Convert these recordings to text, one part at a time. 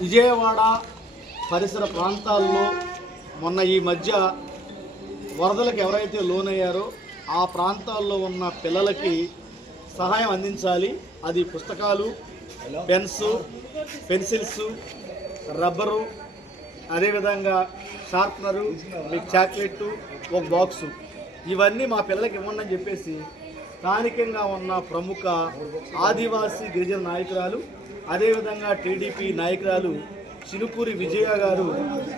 విజయవాడ పరిసర ప్రాంతాల్లో మొన్న ఈ మధ్య వరదలకు ఎవరైతే లోనయ్యారో ఆ ప్రాంతాల్లో ఉన్న పిల్లలకి సహాయం అందించాలి. అది పుస్తకాలు పెన్స్ పెన్సిల్స్ రబ్బరు అదేవిధంగా షార్ప్నరు చాక్లెట్ ఒక బాక్సు. ఇవన్నీ మా పిల్లలకి ఇవ్వండి అని చెప్పేసి స్థానికంగా ఉన్న ప్రముఖ ఆదివాసీ గిరిజన నాయకురాలు అదేవిధంగా టీడీపీ నాయకురాలు చినుకూరి విజయ గారు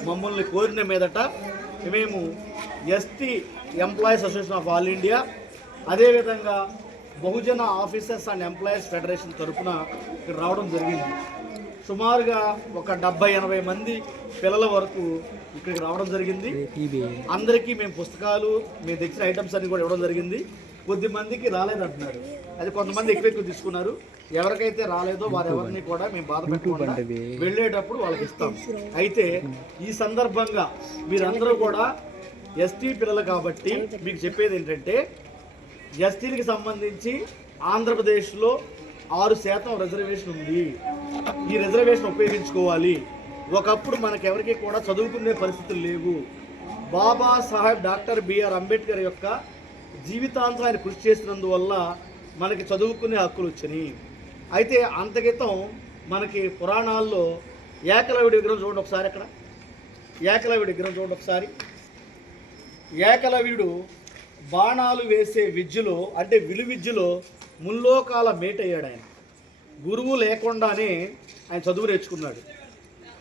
మమ్మల్ని కోరిన మీదట మేము ST employees association of all India అదేవిధంగా Bahujan officers and employees federation తరఫున ఇక్కడ రావడం జరిగింది. సుమారుగా ఒక డెబ్బై ఎనభై మంది పిల్లల వరకు ఇక్కడికి రావడం జరిగింది. అందరికీ మేము పుస్తకాలు మేము తెచ్చిన ఐటమ్స్ అన్ని కూడా ఇవ్వడం జరిగింది. కొద్ది మందికి రాలేదంటున్నారు అది కొంతమంది ఎక్కువ ఎక్కువ తీసుకున్నారు. ఎవరికైతే రాలేదో వారు ఎవరిని కూడా మేము బాధ పెట్టకుండా వెళ్ళేటప్పుడు వాళ్ళకి ఇస్తాం. అయితే ఈ సందర్భంగా మీరందరూ కూడా ఎస్టీ పిల్లలు కాబట్టి మీకు చెప్పేది ఏంటంటే ఎస్టీలకు సంబంధించి ఆంధ్రప్రదేశ్లో ఆరు శాతం రిజర్వేషన్ ఉంది. ఈ రిజర్వేషన్ ఉపయోగించుకోవాలి. ఒకప్పుడు మనకెవరికి కూడా చదువుకునే పరిస్థితులు లేవు. బాబా సాహెబ్ డాక్టర్ బిఆర్ అంబేద్కర్ యొక్క జీవితాంతం ఆయన కృషి చేసినందువల్ల మనకి చదువుకునే హక్కులు వచ్చినాయి అయితే అంతకితం మనకి పురాణాల్లో ఏకలవిడి విగ్రహం చూడండి ఒకసారి అక్కడ. ఏకలవిడి విగ్రహం చూడండి ఒకసారి. ఏకలవ్యుడు బాణాలు వేసే విద్యలో అంటే విలు విద్యలో ముల్లోకాల మేటయ్యాడు ఆయన. గురువు లేకుండానే ఆయన చదువు నేర్చుకున్నాడు.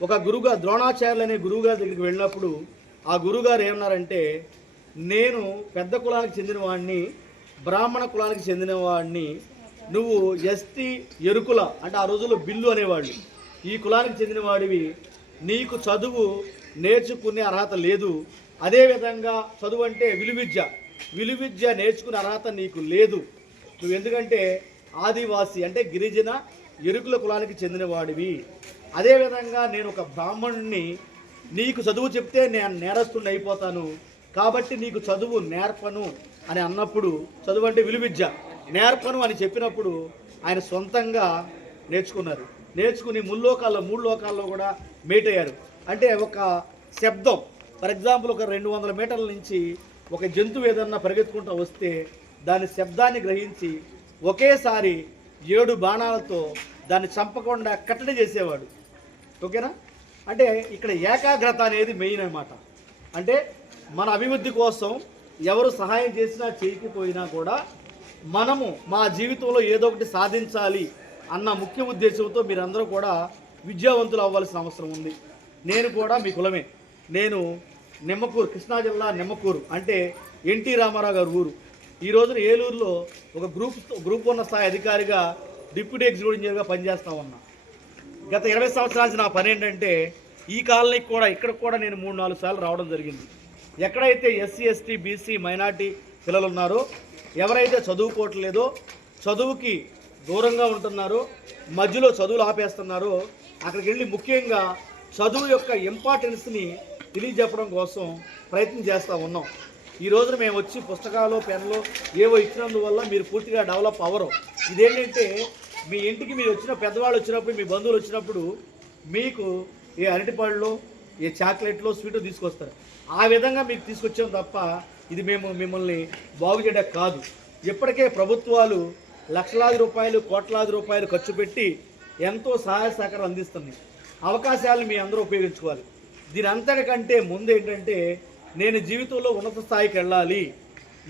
ఒక గురుగా ద్రోణాచార్యులు అనే గురువుగారి దగ్గరికి వెళ్ళినప్పుడు ఆ గురుగారు ఏమన్నారంటే నేను పెద్ద కులానికి చెందినవాడిని బ్రాహ్మణ కులానికి చెందినవాడిని నువ్వు ఎస్టీ ఎరుకుల అంటే ఆ రోజుల్లో బిల్లు అనేవాళ్ళు. ఈ కులానికి చెందినవాడివి. నీకు చదువు నేర్చుకునే అర్హత లేదు. అదేవిధంగా చదువు అంటే విలువిద్య. విలువిద్య నేర్చుకునే అర్హత నీకు లేదు. నువ్వు ఎందుకంటే ఆదివాసి అంటే గిరిజన ఎరుకుల కులానికి చెందినవాడివి. అదేవిధంగా నేను ఒక బ్రాహ్మణుణ్ణి. నీకు చదువు చెప్తే నేను నేరస్తుని అయిపోతాను. కాబట్టి నీకు చదువు నేర్పను అని అన్నప్పుడు చదువు అంటే విలువిద్య. నేర్పను అని చెప్పినప్పుడు ఆయన సొంతంగా నేర్చుకున్నారు. నేర్చుకుని ముల్లోకాల్లో మూడు లోకాల్లో కూడా మేట్ అయ్యారు. అంటే ఒక శబ్దం. ఫర్ ఎగ్జాంపుల్ ఒక రెండు వందల మీటర్ల నుంచి ఒక జంతువు ఏదన్నా పరిగెత్తుకుంటూ వస్తే దాని శబ్దాన్ని గ్రహించి ఒకేసారి ఏడు బాణాలతో దాన్ని చంపకుండా కట్టడి చేసేవాడు. ఓకేనా? అంటే ఇక్కడ ఏకాగ్రత అనేది మెయిన్ అన్నమాట. అంటే మన అభివృద్ధి కోసం ఎవరు సహాయం చేసినా చేయకపోయినా కూడా మనము మా జీవితంలో ఏదో ఒకటి సాధించాలి అన్న ముఖ్య ఉద్దేశంతో మీరందరూ కూడా విద్యావంతులు అవ్వాల్సిన అవసరం ఉంది. నేను కూడా మీ కులమే. నేను నిమ్మకూరు కృష్ణా జిల్లా నిమ్మకూరు అంటే ఎన్టీ రామారావు గారు ఊరు. ఈ రోజున ఏలూరులో ఒక గ్రూప్ గ్రూప్ ఉన్న స్థాయి అధికారిగా డిప్యూటీ ఎగ్జిక్యూటివ్ ఇంజనీర్గా పనిచేస్తా ఉన్నా. గత ఇరవై సంవత్సరాల నుంచి నా పని ఏంటంటే ఈ కాలనీకి కూడా ఇక్కడ కూడా నేను మూడు నాలుగు సార్లు రావడం జరిగింది. ఎక్కడైతే ఎస్సీ ఎస్టీ బీసీ మైనార్టీ పిల్లలు ఉన్నారో ఎవరైతే చదువుకోవట్లేదో చదువుకి దూరంగా ఉంటున్నారో మధ్యలో చదువులు ఆపేస్తున్నారో అక్కడికి వెళ్ళి ముఖ్యంగా చదువు యొక్క ఇంపార్టెన్స్ని తెలియజెప్పడం కోసం ప్రయత్నం చేస్తూ ఉన్నాం. ఈ రోజున మేము వచ్చి పుస్తకాలు పెన్లు ఏవో ఇచ్చినందువల్ల మీరు పూర్తిగా డెవలప్ అవ్వరు. ఇదేంటంటే మీ ఇంటికి మీరు వచ్చిన పెద్దవాళ్ళు వచ్చినప్పుడు మీ బంధువులు వచ్చినప్పుడు మీకు ఏ అరటిపళ్ళు ఏ చాక్లెట్లు స్వీట్ తీసుకొస్తారు. ఆ విధంగా మీకు తీసుకొచ్చాం తప్ప ఇది మేము మిమ్మల్ని బాగు చేయడం కాదు. ఇప్పటికే ప్రభుత్వాలు లక్షలాది రూపాయలు కోట్లాది రూపాయలు ఖర్చు పెట్టి ఎంతో సహాయ సహకారం అందిస్తున్నాయి. అవకాశాలు మీ అందరూ ఉపయోగించుకోవాలి. దీని అంతటికంటే ముందు ఏంటంటే నేను జీవితంలో ఉన్నత స్థాయికి వెళ్ళాలి.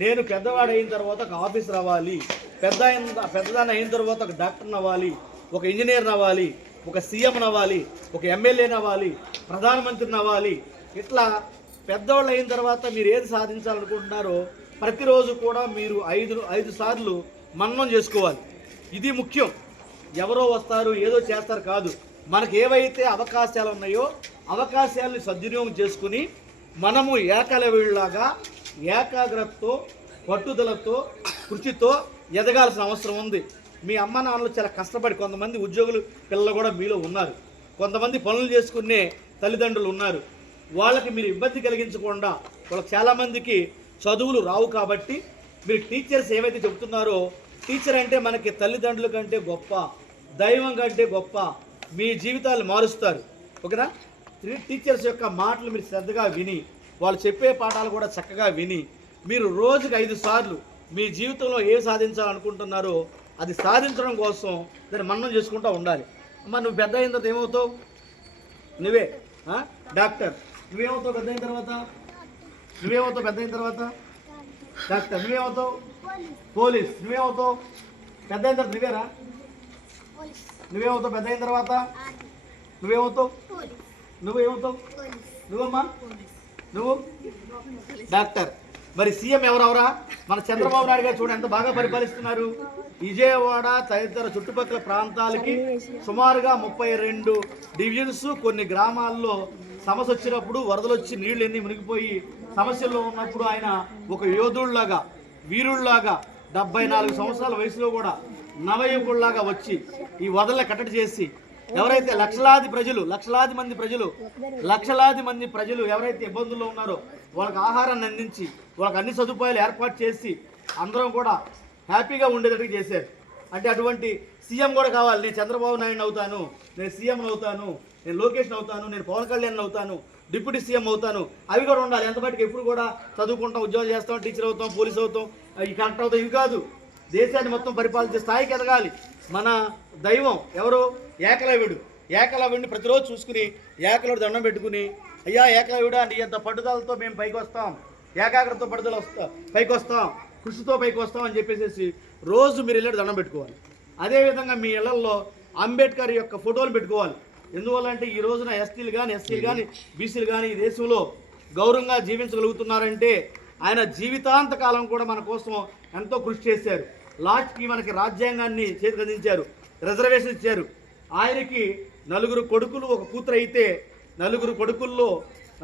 నేను పెద్దవాడు అయిన తర్వాత ఒక ఆఫీసర్ అవ్వాలి పెద్ద అయిన పెద్దదాన్ని అయిన తర్వాత ఒక డాక్టర్ అవ్వాలి ఒక ఇంజనీర్ అవ్వాలి ఒక సీఎం అవ్వాలి ఒక ఎమ్మెల్యేని అవ్వాలి ప్రధానమంత్రిని అవ్వాలి ఇట్లా పెద్దవాళ్ళు అయిన తర్వాత మీరు ఏది సాధించాలనుకుంటున్నారో ప్రతిరోజు కూడా మీరు ఐదు ఐదు సార్లు మన్నం చేసుకోవాలి. ఇది ముఖ్యం. ఎవరో వస్తారు ఏదో చేస్తారు కాదు. మనకు ఏవైతే అవకాశాలు ఉన్నాయో అవకాశాలని సద్వినియోగం చేసుకుని మనము ఏకలవిడిలాగా ఏకాగ్రతతో పట్టుదలతో కృషితో ఎదగాల్సిన అవసరం ఉంది. మీ అమ్మ నాన్నలు చాలా కష్టపడి కొంతమంది ఉద్యోగులు పిల్లలు కూడా మీలో ఉన్నారు. కొంతమంది పనులు చేసుకునే తల్లిదండ్రులు ఉన్నారు. వాళ్ళకి మీరు ఇబ్బంది కలిగించకుండా వాళ్ళకి చాలామందికి చదువులు రావు కాబట్టి మీరు టీచర్స్ ఏవైతే చెబుతున్నారో టీచర్ అంటే మనకి తల్లిదండ్రుల కంటే గొప్ప దైవం కంటే గొప్ప మీ జీవితాలు మారుస్తారు. ఓకేనా? త్రీ టీచర్స్ యొక్క మాటలు మీరు శ్రద్ధగా విని వాళ్ళు చెప్పే పాఠాలు కూడా చక్కగా విని మీరు రోజుకి ఐదు సార్లు మీ జీవితంలో ఏ సాధించాలనుకుంటున్నారో అది సాధించడం కోసం దాన్ని మన్నం చేసుకుంటూ ఉండాలి. అమ్మ నువ్వు పెద్ద అయిన తర్వాత ఏమవుతావు? నువ్వే డాక్టర్. నువ్వేమవుతావు పెద్ద అయిన తర్వాత? నువ్వేమవుతావు పెద్ద అయిన తర్వాత? Doctor నువ్వేమవుతావు police. నువ్వేమవుతావు పెద్ద అయిన తర్వాత నువ్వేరా? నువ్వేమవుతావు పెద్ద అయిన తర్వాత? నువ్వేమవుతావు నువ్వేమవుతావు నువ్వమ్మా? నువ్వు? డాక్టర్. మరి సీఎం ఎవరెవరా? మన చంద్రబాబు నాయుడు గారు చూడండి ఎంత బాగా పరిపాలిస్తున్నారు. విజయవాడ తదితర చుట్టుపక్కల ప్రాంతాలకి సుమారుగా ముప్పై రెండు డివిజన్స్ కొన్ని గ్రామాల్లో సమస్య వచ్చినప్పుడు వరదలు వచ్చి నీళ్ళు ఎన్ని మునిగిపోయి సమస్యల్లో ఉన్నప్పుడు ఆయన ఒక యోధుళ్ళాగా వీరుళ్ళాగా డెబ్బై నాలుగు సంవత్సరాల వయసులో కూడా నవయుగుళ్ళాగా వచ్చి ఈ వదల కట్టడి చేసి ఎవరైతే లక్షలాది ప్రజలు లక్షలాది మంది ప్రజలు లక్షలాది మంది ప్రజలు ఎవరైతే ఇబ్బందుల్లో ఉన్నారో వాళ్ళకి ఆహారాన్ని అందించి వాళ్ళకి అన్ని సదుపాయాలు ఏర్పాటు చేసి అందరం కూడా హ్యాపీగా ఉండేటట్టు చేశారు. అంటే అటువంటి సీఎం కూడా కావాలి. నేను చంద్రబాబు నాయుడు అవుతాను నేను సీఎం అవుతాను నేను లోకేషన్ అవుతాను నేను పవన్ కళ్యాణ్ అవుతాను డిప్యూటీ సీఎం అవుతాను. అవి కూడా ఉండాలి. ఎంత బయటకు ఎప్పుడు కూడా చదువుకుంటాం ఉద్యోగం చేస్తాం టీచర్ అవుతాం పోలీస్ అవుతాం ఈ కలెక్టర్ అవుతాం ఇవి కాదు. దేశాన్ని మొత్తం పరిపాలించే స్థాయికి ఎదగాలి. మన దైవం ఎవరు? ఏకలవ్యుడు. ఏకలవ్యుడిని ప్రతిరోజు చూసుకుని ఏకలవుడు దండం పెట్టుకుని అయ్యా ఏకలవ్యుడు అంటే ఎంత పట్టుదలతో మేము పైకి వస్తాం. ఏకాగ్రతతో పట్టుదల వస్తా పైకి వస్తాం కృషితో పైకి వస్తాం అని చెప్పేసి రోజు మీరు వెళ్ళాడు దండం పెట్టుకోవాలి. అదేవిధంగా మీ ఇళ్ళలో అంబేద్కర్ యొక్క ఫోటోలు పెట్టుకోవాలి. ఎందువల్ల అంటే ఈ రోజున ఎస్టీలు కానీ ఎస్సీలు కానీ బీసీలు కానీ ఈ దేశంలో గౌరవంగా జీవించగలుగుతున్నారంటే ఆయన జీవితాంత కాలం కూడా మన కోసం ఎంతో కృషి చేశారు. లాస్ట్కి మనకి రాజ్యాంగాన్ని చేతికందించారు రిజర్వేషన్ ఇచ్చారు. ఆయనకి నలుగురు కొడుకులు ఒక కూతురు అయితే నలుగురు కొడుకుల్లో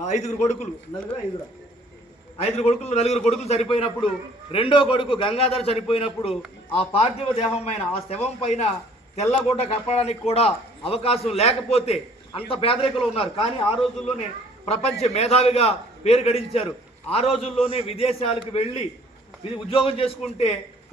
ఐదుగురు కొడుకులు నలుగురు ఐదుగురు? ఐదుగురు కొడుకులు నలుగురు కొడుకులు చనిపోయినప్పుడు రెండో కొడుకు గంగాధర్ చనిపోయినప్పుడు ఆ పార్థివ దేహమైన ఆ శవం పైన తెల్లగుడ్డ కప్పడానికి కూడా అవకాశం లేకపోతే అంత పేదరికలు ఉన్నారు. కానీ ఆ రోజుల్లోనే ప్రపంచ మేధావిగా పేరు గడించారు. ఆ రోజుల్లోనే విదేశాలకు వెళ్ళి ఇది ఉద్యోగం చేసుకుంటే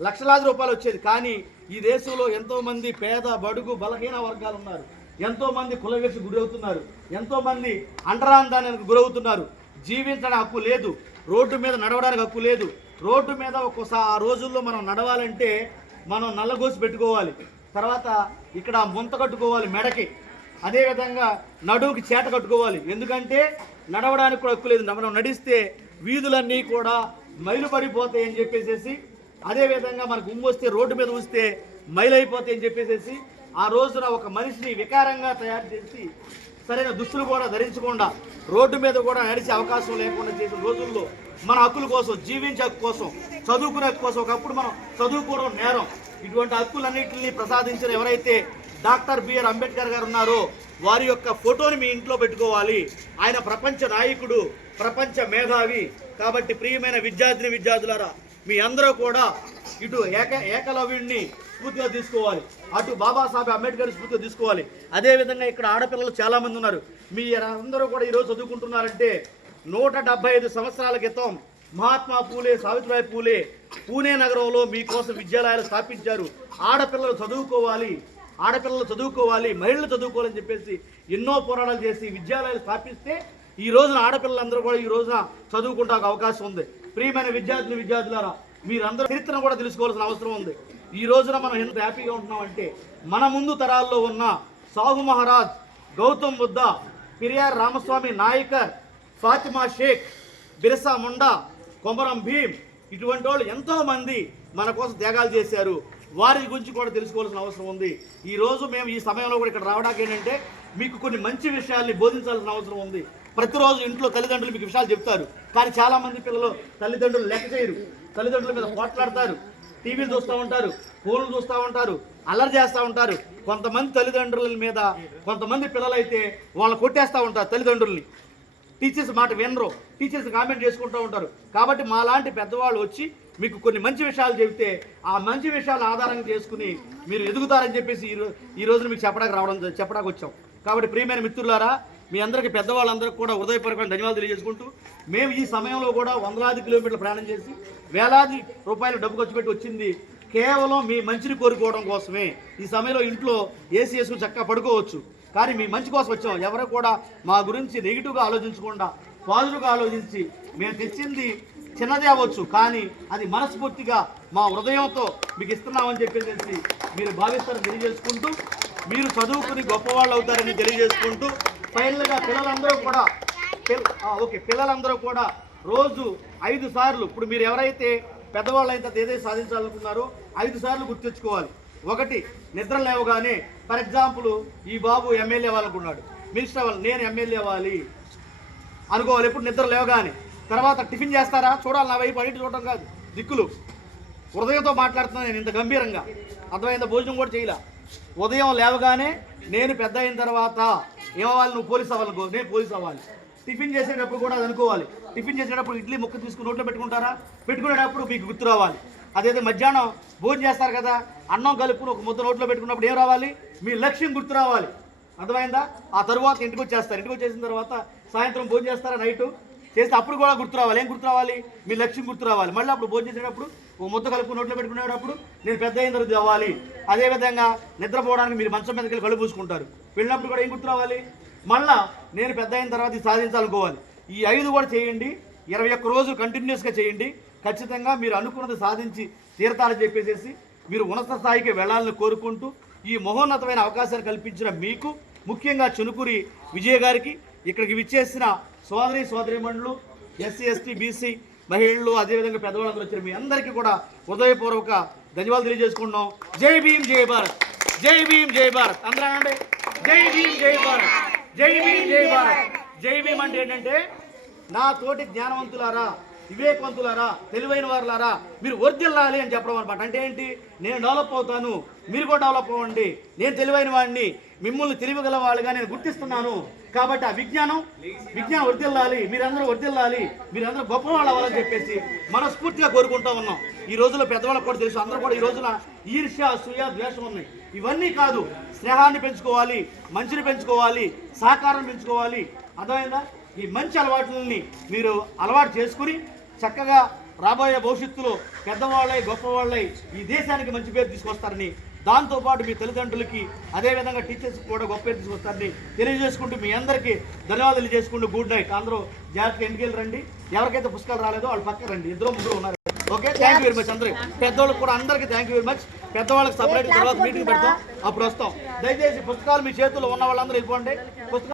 లక్షలాది రూపాయలు వచ్చేది. కానీ ఈ దేశంలో ఎంతోమంది పేద బడుగు బలహీన వర్గాలు ఉన్నారు. ఎంతోమంది కులవేసి కుల వ్యక్తి గురవుతున్నారు. ఎంతోమంది అంటరాందానికి గురవుతున్నారు. జీవించడానికి హక్కు లేదు. రోడ్డు మీద నడవడానికి హక్కు లేదు. రోడ్డు మీద ఒక్కోసారి ఆ రోజుల్లో మనం నడవాలంటే మనం నల్లగోసి పెట్టుకోవాలి. తర్వాత ఇక్కడ ముంత కట్టుకోవాలి మెడకి. అదేవిధంగా నడువుకి చేత కట్టుకోవాలి. ఎందుకంటే నడవడానికి కూడా హక్కు లేదు. మనం నడిస్తే వీధులన్నీ కూడా మైలు పడిపోతాయి అని చెప్పేసేసి అదేవిధంగా మనకు ఉమ్ము వస్తే రోడ్డు మీద ఉంచితే మైలు అయిపోతాయి అని చెప్పేసేసి ఆ రోజున ఒక మనిషిని వికారంగా తయారు చేసి సరైన దుస్తులు కూడా ధరించకుండా రోడ్డు మీద కూడా నడిచే అవకాశం లేకుండా చేసిన రోజుల్లో మన హక్కుల కోసం జీవించే హక్కు కోసం చదువుకునే హక్కు కోసం ఒకప్పుడు మనం చదువుకోవడం నేరం. ఇటువంటి హక్కులన్నింటినీ ప్రసాదించిన ఎవరైతే డాక్టర్ బిఆర్ అంబేద్కర్ గారు ఉన్నారో వారి యొక్క ఫోటోని మీ ఇంట్లో పెట్టుకోవాలి. ఆయన ప్రపంచ నాయకుడు ప్రపంచ మేధావి. కాబట్టి ప్రియమైన విద్యార్థిని విద్యార్థులారా మీ అందరూ కూడా ఇటు ఏక ఏకలవ్యుడిని స్ఫూర్తిగా తీసుకోవాలి. అటు బాబాసాహెబ్ అంబేద్కర్ స్ఫూర్తిగా తీసుకోవాలి. అదేవిధంగా ఇక్కడ ఆడపిల్లలు చాలామంది ఉన్నారు. మీ అందరూ కూడా ఈరోజు చదువుకుంటున్నారంటే నూట ఐదు సంవత్సరాల క్రితం మహాత్మా పూలే సావిత్రిబాయి పూలే పూణే నగరంలో మీకోసం విద్యాలయాలు స్థాపించారు. ఆడపిల్లలు చదువుకోవాలి ఆడపిల్లలు చదువుకోవాలి మహిళలు చదువుకోవాలని చెప్పేసి ఎన్నో పోరాటాలు చేసి విద్యాలయాలు స్థాపిస్తే ఈ రోజున ఆడపిల్లలందరూ కూడా ఈ రోజున చదువుకుంటే అవకాశం ఉంది. ప్రియమైన విద్యార్థులు విద్యార్థులారా మీరందరూ చరిత్రను కూడా తెలుసుకోవాల్సిన అవసరం ఉంది. ఈ రోజున మనం ఎంత హ్యాపీగా ఉంటున్నాం అంటే మన ముందు తరాల్లో ఉన్న సాహు మహారాజ్ గౌతమ్ బుద్ధ పిరియార్ రామస్వామి నాయకర్ ఫాతిమా షేక్ బిర్సా ముండా కొమరం భీం ఇటువంటి వాళ్ళు ఎంతోమంది మన కోసం త్యాగాలు చేశారు. వారి గురించి కూడా తెలుసుకోవాల్సిన అవసరం ఉంది. ఈరోజు మేము ఈ సమయంలో కూడా ఇక్కడ రావడానికి ఏంటంటే మీకు కొన్ని మంచి విషయాల్ని బోధించాల్సిన అవసరం ఉంది. ప్రతిరోజు ఇంట్లో తల్లిదండ్రులు మీకు విషయాలు చెప్తారు. కానీ చాలామంది పిల్లలు తల్లిదండ్రులు లెక్క చేయరు. తల్లిదండ్రుల మీద పోట్లాడతారు. టీవీలు చూస్తూ ఉంటారు ఫోన్లు చూస్తూ ఉంటారు అల్లరి చేస్తూ ఉంటారు. కొంతమంది తల్లిదండ్రుల మీద కొంతమంది పిల్లలైతే వాళ్ళని కొట్టేస్తూ ఉంటారు తల్లిదండ్రుల్ని. టీచర్స్ మాట వినరు. టీచర్స్ కామెంట్ చేసుకుంటూ ఉంటారు. కాబట్టి మాలాంటి పెద్దవాళ్ళు వచ్చి మీకు కొన్ని మంచి విషయాలు చెబితే ఆ మంచి విషయాలు ఆధారంగా చేసుకుని మీరు ఎదుగుతారని చెప్పేసి ఈ రోజు ఈ రోజున మీకు చెప్పడానికి రావడం చెప్పడానికి వచ్చాం. కాబట్టి ప్రియమైన మిత్రులారా మీ అందరికీ పెద్దవాళ్ళందరికీ కూడా హృదయపూర్వకంగా ధన్యవాదాలు తెలియజేసుకుంటూ మేము ఈ సమయంలో కూడా వందలాది కిలోమీటర్లు ప్రయాణం చేసి వేలాది రూపాయలు డబ్బు ఖర్చు పెట్టి వచ్చింది. కేవలం మీ మంచిని కోరుకోవడం కోసమే. ఈ సమయంలో ఇంట్లో ఏసీ వేసుకుని చక్కగా పడుకోవచ్చు. కానీ మీ మంచి కోసం వచ్చాం. ఎవరు కూడా మా గురించి నెగిటివ్గా ఆలోచించకుండా పాజిటివ్గా ఆలోచించి మేము తెచ్చింది చిన్నదే అవ్వచ్చు కానీ అది మనస్ఫూర్తిగా మా హృదయంతో మీకు ఇస్తున్నామని చెప్పేసి మీరు భావిస్తారని తెలియజేసుకుంటూ మీరు చదువుకుని గొప్పవాళ్ళు అవుతారని తెలియజేసుకుంటూ ఫైనల్గా పిల్లలందరూ కూడా ఓకే పిల్లలందరూ కూడా రోజు ఐదు సార్లు ఇప్పుడు మీరు ఎవరైతే పెద్దవాళ్ళు అయితే ఏదైతే సాధించాలనుకున్నారో ఐదు సార్లు గుర్తించుకోవాలి ఒకటి నిద్ర లేవగానే ఫర్ ఎగ్జాంపుల్ ఈ బాబు ఎమ్మెల్యే అవ్వాలనుకున్నాడు మినిస్టర్ అవ్వాలి నేను ఎమ్మెల్యే అవ్వాలి అనుకోవాలి ఎప్పుడు నిద్ర లేవగానే. తర్వాత టిఫిన్ చేస్తారా? చూడాలి నా వైపు అడిగి చూడటం కాదు. దిక్కులు. హృదయంతో మాట్లాడుతున్నాను నేను ఇంత గంభీరంగా. అర్థమైందా? భోజనం కూడా చేయలే. ఉదయం లేవగానే నేను పెద్ద అయిన తర్వాత ఏమవ్వాలి నువ్వు పోలీస్ అవ్వాలనుకో నేను పోలీస్ అవ్వాలి. టిఫిన్ చేసేటప్పుడు కూడా అది అనుకోవాలి. టిఫిన్ చేసేటప్పుడు ఇడ్లీ ముక్క తీసుకుని నోట్లో పెట్టుకుంటారా? పెట్టుకునేటప్పుడు మీకు గుర్తు రావాలి. అదైతే మధ్యాహ్నం భోజనం చేస్తారు కదా అన్నం కలుపుకుని ఒక ముద్ద నోట్లో పెట్టుకున్నప్పుడు ఏం రావాలి? మీ లక్ష్యం గుర్తు రావాలి. అర్థమైందా? ఆ తర్వాత ఇంటికి వచ్చేస్తారు. ఇంటికి వచ్చేసిన తర్వాత సాయంత్రం భోజనం చేస్తారా నైటు? చేస్తే అప్పుడు కూడా గుర్తు రావాలి. ఏం గుర్తు రావాలి? మీ లక్ష్యం గుర్తు రావాలి. మళ్ళీ అప్పుడు భోజనం చేసేటప్పుడు ఓ ముద్ద కలుపు నోట్లో పెట్టుకునేటప్పుడు నేను పెద్ద అయిన తర్వాత అవ్వాలి అదేవిధంగా నిద్రపోవడానికి మీరు మంచం మీదకి వెళ్ళి కళ్ళు పూసుకుంటారు వెళ్ళినప్పుడు కూడా ఏం గుర్తు రావాలి? మళ్ళా నేను పెద్ద అయిన తర్వాత ఇది సాధించాలనుకోవాలి. ఈ ఐదు కూడా చేయండి. ఇరవై ఒక్క రోజులు కంటిన్యూస్గా చేయండి. ఖచ్చితంగా మీరు అనుకున్నది సాధించి తీరతారని చెప్పేసేసి మీరు ఉన్నత స్థాయికి వెళ్ళాలని కోరుకుంటూ ఈ మహోన్నతమైన అవకాశాన్ని కల్పించిన మీకు ముఖ్యంగా చునుకురి విజయ గారికి ఇక్కడికి విచ్చేసిన సోదరి సోదరిమణులు ఎస్సీ ఎస్టీ బీసీ మహిళలు అదేవిధంగా పెద్దవాళ్ళందరూ వచ్చిన మీ అందరికీ కూడా హృదయపూర్వక ధన్యవాదాలు తెలియజేసుకుంటున్నాం. జై భీమ్ జై భారత్. జై భీమ్ జై భారత్. అందరూ అనండి జై భీమ్ జై భారత్. జై భీమ్ జై భారత్. జై భీమ్ అంటే ఏంటంటే నా తోటి జ్ఞానవంతులారా వివేకవంతులారా తెలివైన వారులారా మీరు వర్దిల్లాలి అని చెప్పడం అనమాట అంటే ఏంటి? నేను డెవలప్ అవుతాను మీరు కూడా డెవలప్ అవ్వండి నేను తెలివైన వాడిని మిమ్మల్ని తెలివిగల వాళ్ళుగా నేను గుర్తిస్తున్నాను. కాబట్టి ఆ విజ్ఞానం విజ్ఞానం వర్దిల్లాలి మీరందరూ వర్దిల్లాలి మీరందరూ గొప్ప వాళ్ళు అవ్వాలని చెప్పేసి మనస్ఫూర్తిగా కోరుకుంటా ఉన్నాం. ఈ రోజుల్లో పెద్దవాళ్ళకు కూడా తెలుసు అందరూ కూడా ఈ రోజున ఈర్ష్య అసూయ ద్వేషం ఉన్నాయి. ఇవన్నీ కాదు స్నేహాన్ని పెంచుకోవాలి మంచిని పెంచుకోవాలి సహకారం పెంచుకోవాలి. అర్థమైందా? ఈ మంచి అలవాట్లని మీరు అలవాటు చేసుకుని చక్కగా రాబోయే భవిష్యత్తులో పెద్దవాళ్ళై గొప్పవాళ్ళై ఈ దేశానికి మంచి పేరు తీసుకొస్తారని దాంతోపాటు మీ తల్లిదండ్రులకి అదేవిధంగా టీచర్స్ కూడా గొప్ప పేరు తీసుకొస్తారని తెలియజేసుకుంటూ మీ అందరికీ ధన్యవాదాలు చేసుకుంటూ గుడ్ నైట్ అందరూ జాగ్రత్తగా ఇంటికి రండి ఎవరికైతే పుస్తకాలు రాలేదో వాళ్ళు పక్కన రండి. ఇద్దరు ముగ్గురు ఉన్నారు. Okay thank you very much అందరికి పెద్దవాళ్ళకి కూడా అందరికీ థ్యాంక్ యూ వెరీ మచ్ పెద్దవాళ్ళకి సపరేట్ తర్వాత మీటింగ్ పెడతాం. అప్పుడు వస్తాం. దయచేసి పుస్తకాలు మీ చేతుల్లో ఉన్న వాళ్ళందరూ ఇవ్వండి పుస్తకాలు